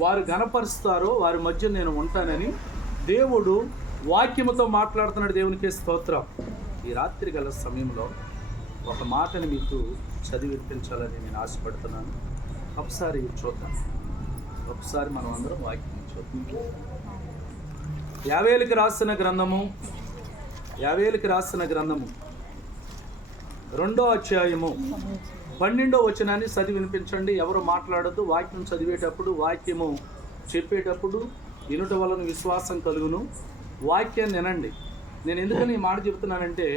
వారు ఘనపరుస్తారో వారి మధ్య నేను ఉంటానని దేవుడు వాక్యముతో మాట్లాడుతున్నాడు. దేవునికే స్తోత్రం. ఈ రాత్రి గల సమయంలో ఒక మాటని మీకు చదివి వినిపించాలని నేను ఆశపడుతున్నాను. ఒకసారి చూద్దాం. ఒకసారి మనం అందరం వాక్యం చూద్దాం. యావేలుకి రాసిన గ్రంథము 2వ అధ్యాయము 12వ వచనాన్ని చదివి వినిపించండి. ఎవరు మాట్లాడద్దు. వాక్యం చదివేటప్పుడు, వాక్యము చెప్పేటప్పుడు వినుట వలన విశ్వాసం కలుగును. వాక్యాన్ని వినండి. నేను ఎందుకని ఈ మాట చెబుతున్నానంటే,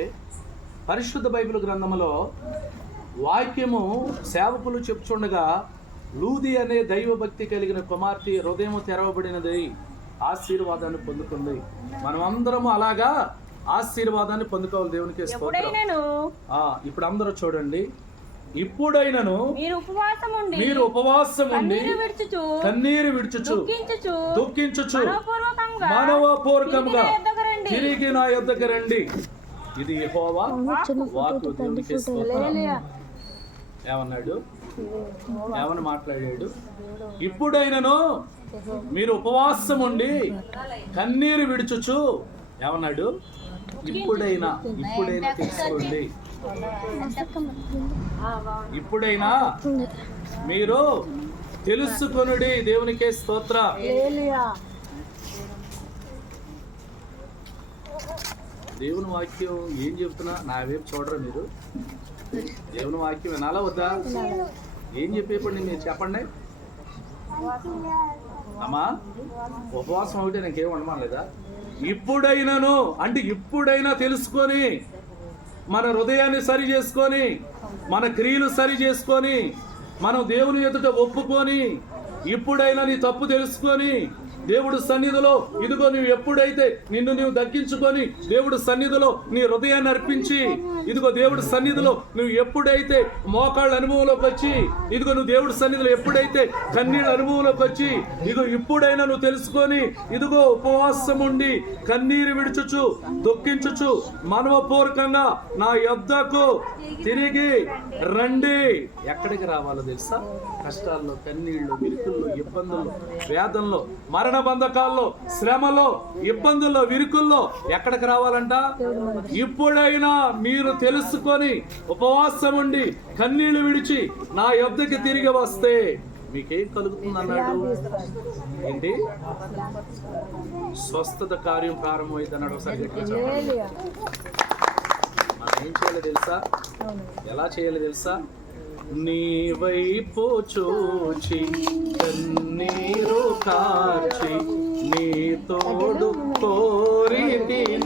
పరిశుద్ధ బైబిల్ గ్రంథంలో వాక్యము సేవకులు చెప్పుచుండగా లూది అనే దైవభక్తి కలిగిన కుమార్తె హృదయం తెరవబడినది, ఆశీర్వాదాన్ని పొందుకుంది. మనమందరము అలాగా ఆశీర్వాదాన్ని పొందుకోవాలి. దేవునికి స్తోత్రం. ఇప్పుడు అందరూ చూడండి. ఇప్పుడైనను మీరు ఉపవాసం ఉండి కన్నీరు విడుచుచు దుఃఖించుచు మనవపూర్వకంగా తిరిగి నా యొద్దకు రండి. ఇది యెహోవా వాక్కు. దేవునికి స్తోత్రం. ఏమని మాట్లాడాడు? ఇప్పుడైనను మీరు ఉపవాసం ఉండి కన్నీరు విడుచుచు ఏమన్నాడు? ఇప్పుడైనా తెలుసుకోండి. ఇప్పుడైనా మీరు తెలుసుకొనుడి. దేవునికే స్తోత్ర. దేవుని వాక్యం ఏం చెప్తున్నా నా వైపు చూడరా మీరు? దేవుని వాక్యం వినాలా వద్దా? ఏం చెప్పేప్పుడు మీరు చెప్పండి అమ్మా. ఉపవాసం ఒకటి నాకేం ఉండమనలేదా? ఇప్పుడైనాను అంటే ఇప్పుడైనా తెలుసుకొని, మన హృదయాన్ని సరి చేసుకొని, మన క్రియలు సరి చేసుకొని, మనం దేవుని ఎదుట ఒప్పుకొని, ఇప్పుడైనా నీ తప్పు తెలుసుకొని దేవుడు సన్నిధిలో ఇదిగో నువ్వు ఎప్పుడైతే నిన్ను నీవు దక్కించుకొని దేవుడు సన్నిధిలో నీ హృదయాన్ని అర్పించి, ఇదిగో దేవుడి సన్నిధిలో నువ్వు ఎప్పుడైతే మోకాళ్ళ అనుభవంలోకి వచ్చి, ఇదిగో నువ్వు దేవుడి సన్నిధిలో ఎప్పుడైతే కన్నీళ్ళ అనుభవంలోకి వచ్చి, ఇదిగో ఇప్పుడైనా నువ్వు తెలుసుకొని, ఇదిగో ఉపవాసం ఉండి కన్నీరు విడుచుచు దుఃఖించుచు మనవపూర్వకంగా నా యొద్దకు తిరిగి రండి. ఎక్కడికి రావాలో తెలుసా? కష్టాల్లో, కన్నీళ్ళు, విరుకుల్లో, ఇబ్బందుల్లో, వేదనలో, మరణ బంధకాల్లో, శ్రమలో, ఇబ్బందుల్లో, విరుకుల్లో ఎక్కడికి రావాలంట? ఇప్పుడైనా మీరు తెలుసుకొని ఉపవాసం ఉండి కన్నీళ్లు విడిచి నా యొద్దకి తిరిగి వస్తే మీకేం కలుగుతుంది అన్నాడు? ఏంటి? స్వస్థత కార్యం ప్రారంభమైంది అన్నాడు. ఒకసారి మనం ఏం చేయాలో తెలుసా? ఎలా చేయాలో తెలుసా? నీ వైపు చూచి కన్నీరు కార్చి నీ తోడు కోరితినయ్యా,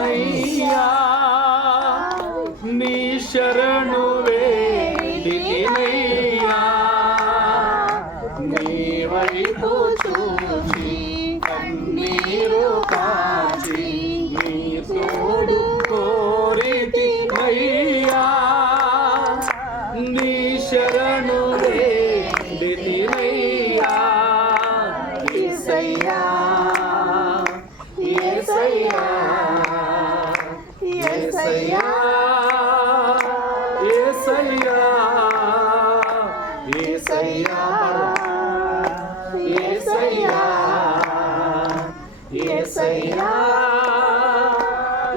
నీ శరణు వేడితినయ్యా. నీ వైపు చూచి కన్నీరు కార్చి నీ తోడు కోరితినయ్యా, నీ శరణు వేడితినయ్యా. యేసయ్యా యేసయ్యా యేసయ్యా యేసయ్యా యేసయ్యా యేసయ్యా యేసయ్యా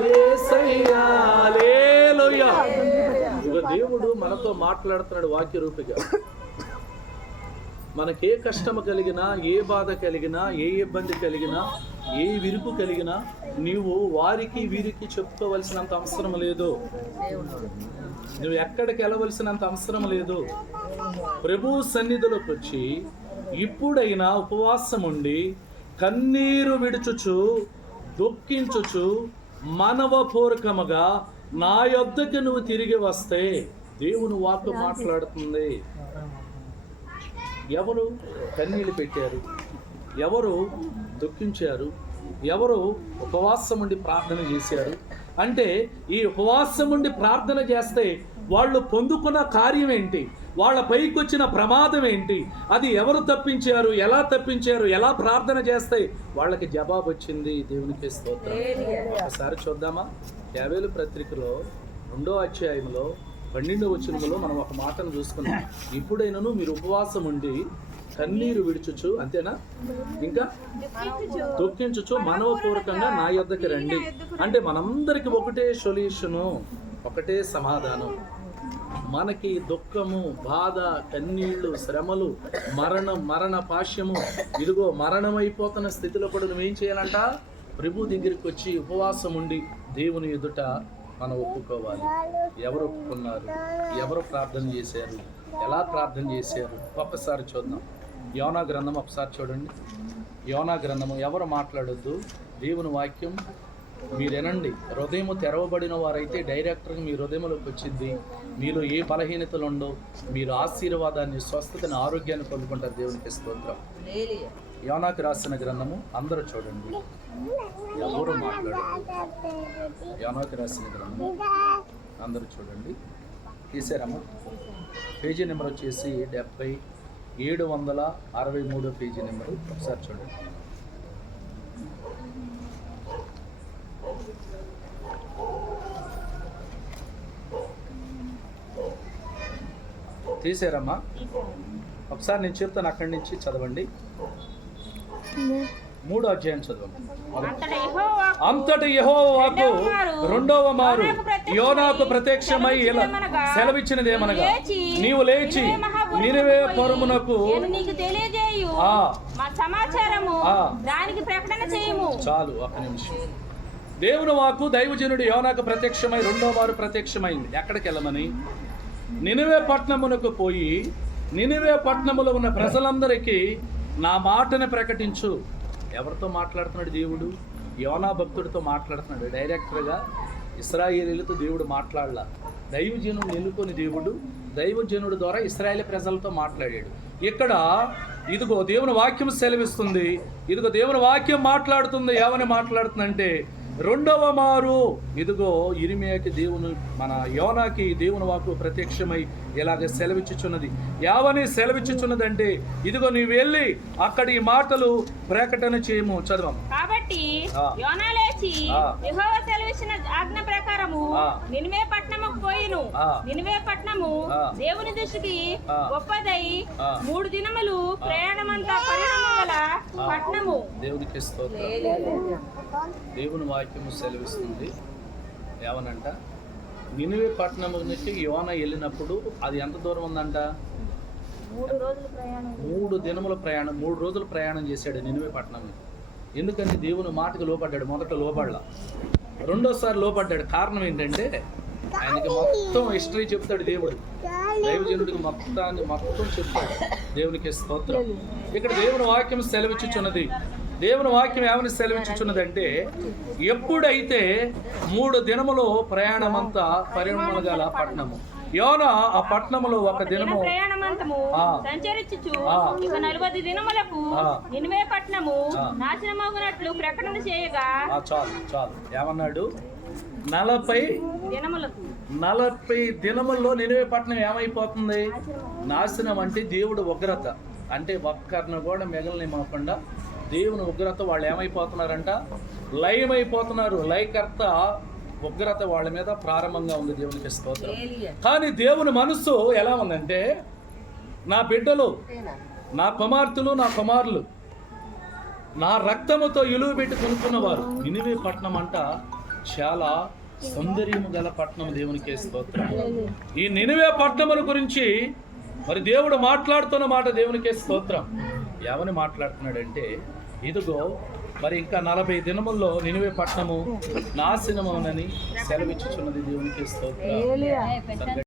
యేసయ్యా. హల్లెలూయా. దేవుడు మనతో మాట్లాడుతున్నాడు వాక్య రూపిగా. మనకే కష్టము కలిగినా, ఏ బాధ కలిగినా, ఏ ఇబ్బంది కలిగినా, ఏ విరుకు కలిగినా నీవు వారికి వీరికి చెప్పుకోవలసినంత అవసరం లేదు. నువ్వు ఎక్కడికి వెళ్ళవలసినంత అవసరం లేదు. ప్రభు సన్నిధిలోకి వచ్చి ఇప్పుడైనా ఉపవాసం ఉండి కన్నీరు విడుచుచు దుఃఖించుచు మనవపూర్వకముగా నా యొద్దకు నువ్వు తిరిగి వస్తే దేవుని వాక్కు మాట్లాడుతుంది. ఎవరు కన్నీళ్ళు పెట్టారు? ఎవరు దుఃఖించారు? ఎవరు ఉపవాసం ఉండి ప్రార్థన చేశారు? అంటే ఈ ఉపవాసం ఉండి ప్రార్థన చేస్తే వాళ్ళు పొందుకున్న కార్యం ఏంటి? వాళ్ళ పైకి వచ్చిన ప్రమాదం ఏంటి? అది ఎవరు తప్పించారు? ఎలా తప్పించారు? ఎలా ప్రార్థన చేస్తే వాళ్ళకి జవాబు వచ్చింది. దేవునికి స్తోత్రం. ఒకసారి చూద్దామా? యావేలు పత్రికలో 2వ అధ్యాయంలో 12వ వచనంలో మనం ఒక మాటను చూసుకున్నాం. ఇప్పుడైనను మీరు ఉపవాసం ఉండి కన్నీరు విడుచుచు, అంతేనా? ఇంకా దుఃఖించుచు మనవపూర్వకంగా నా యొద్దకు రండి. అంటే మనందరికి ఒకటే సొల్యూషను, ఒకటే సమాధానం. మనకి దుఃఖము, బాధ, కన్నీళ్లు, శ్రమలు, మరణ పాశ్యము, ఇదిగో మరణమైపోతున్న స్థితిలో కూడా నువ్వేం చేయాలంట? ప్రభు దగ్గరికి వచ్చి ఉపవాసం ఉండి దేవుని ఎదుట మనం ఒప్పుకోవాలి. ఎవరు ఒప్పుకున్నారు? ఎవరు ప్రార్థన చేశారు? ఎలా ప్రార్థన చేశారు? ఒక్కసారి చూద్దాం. యోనా గ్రంథం ఒకసారి చూడండి. యోనా గ్రంథము. ఎవరు మాట్లాడొద్దు, దేవుని వాక్యం మీరేనండి. హృదయము తెరవబడిన వారైతే డైరెక్ట్గా మీ హృదయంలోకి వచ్చింది. మీలో ఏ బలహీనతలు ఉండవు, మీరు ఆశీర్వాదాన్ని, స్వస్థతని, ఆరోగ్యాన్ని పొందుకుంటారు. దేవునికి స్తోత్రం. యోనాకు రాసిన గ్రంథము అందరూ చూడండి. ఎవరు మాట్లాడదు. యోనాకు రాసిన గ్రంథము అందరూ చూడండి. తీసారమ్మా? పేజీ నెంబర్ వచ్చేసి 763 పేజీ నెంబరు. ఒకసారి చూడండి. తీసారమ్మా? ఒకసారి నేను చెప్తాను, అక్కడి నుంచి చదవండి. 3వ అధ్యాయం చదవండి. అంతటి యెహోవాకు రెండవ మారు యోనాకు ప్రత్యక్షమై ఇలా సెలవిచ్చినదేమనగా, నీవు లేచి నినివే పరమునకు చాలు. ఒక నిమిషం. దేవుని వాక్కు దైవజనుడు యోనాకు ప్రత్యక్షమై రెండవ వారు ప్రత్యక్షమైంది. ఎక్కడికి వెళ్ళమని? నినివే పట్టణమునకు పోయి నినివే పట్టణములో ఉన్న ప్రజలందరికీ నా మాటను ప్రకటించు. ఎవరితో మాట్లాడుతున్నాడు దేవుడు? యోనా భక్తుడితో మాట్లాడుతున్నాడు. డైరెక్ట్గా ఇశ్రాయేలీలతో దేవుడు మాట్లాడలా. దైవజనుడు ఎన్నుకొని దేవుడు దైవజనుడు ద్వారా ఇశ్రాయేలు ప్రజలతో మాట్లాడాడు. ఇక్కడ ఇదిగో దేవుని వాక్యం సెలవిస్తుంది. ఇదిగో దేవుని వాక్యం మాట్లాడుతుంది. ఏమని మాట్లాడుతుందంటే, రెండవ మారు ఇదిగో ఇరిమియాకి దేవుని, మన యోనాకి దేవుని వాక్కు ప్రత్యక్షమై ఇలాగ సెలవిచ్చుచున్నది. యావని సెలవిచ్చుచున్నదంటే, ఇదిగో నీవు వెళ్ళి అక్కడ ఈ మాటలు ప్రకటన చేయము. చదవము. కాబట్టి యోనా లేచి యెహోవా సెలవిచ్చిన ఆజ్ఞ ప్రకారము నినివే పట్టణముకు పోయిను. నినివే పట్టణము దేవుని దృష్టికి గొప్పదై 3 దినములు ప్రయాణమంతా పరిణామం గల పట్టణము. దేవునికి స్తోత్రం. దేవుని వాక్యము సెలవిస్తుంది. ఏమనంట? నినివే పట్టణము నుంచి యోనా వెళ్ళినప్పుడు అది ఎంత దూరం ఉందంట? 3 దినముల ప్రయాణం. 3 రోజులు ప్రయాణం చేశాడు నినివే పట్టణం. ఎందుకని? దేవుని మాటకు లోపడ్డాడు. మొదట లోపడలా, రెండోసారి లోపడ్డాడు. కారణం ఏంటంటే, ఆయనకి మొత్తం హిస్టరీ చెప్తాడు దేవుడు. దైవజనుడికి మొత్తం చెప్తాడు. దేవునికి స్తోత్రం. ఇక్కడ దేవుని వాక్యం సెలవిచ్చుచున్నది. దేవుని వాక్యం ఏమని సెలవిచ్చుచున్నదంటే, ఎప్పుడైతే 3 దినములో ప్రయాణమంతా పరిణామం గల పట్టణము. యోనా ఆ పట్టణములో ఒక దినము సంచరించుచు ఇక 40 దినములకు నినివే పట్టణము నాశనమగునట్లు ప్రకటన చేయగా. చాలు. ఏమన్నాడు? 40 దినముల్లో నినివే పట్టణం ఏమైపోతుంది? నాశనం. అంటే దేవుడు ఉగ్రత. అంటే ఒక్కరిని కూడా మిగలనివ్వకుండా దేవుని ఉగ్రత వాళ్ళు ఏమైపోతున్నారంట? లయమైపోతున్నారు. లయకర్త ఉగ్రత వాళ్ళ మీద ప్రారంభంగా ఉంది. దేవునికి స్తోత్రం. కానీ దేవుని మనస్సు ఎలా ఉందంటే, నా బిడ్డలు, నా కుమార్తెలు, నా కుమారులు నా రక్తముతో ఇలువ పెట్టి కొనుక్కున్నవారు. నినివే పట్టణం అంట చాలా సౌందర్యము గల పట్టణం. దేవునికి స్తోత్రం. ఈ నినివే పట్టణముల గురించి మరి దేవుడు మాట్లాడుతున్న మాట దేవునికి స్తోత్రం. ఏమని మాట్లాడుతున్నాడంటే, ఇదిగో మరి ఇంకా 40 దినముల్లో నినివే పట్టణము నాశనమవునని సెలవిచ్చుచున్నది. దేవునికి స్తోత్రం.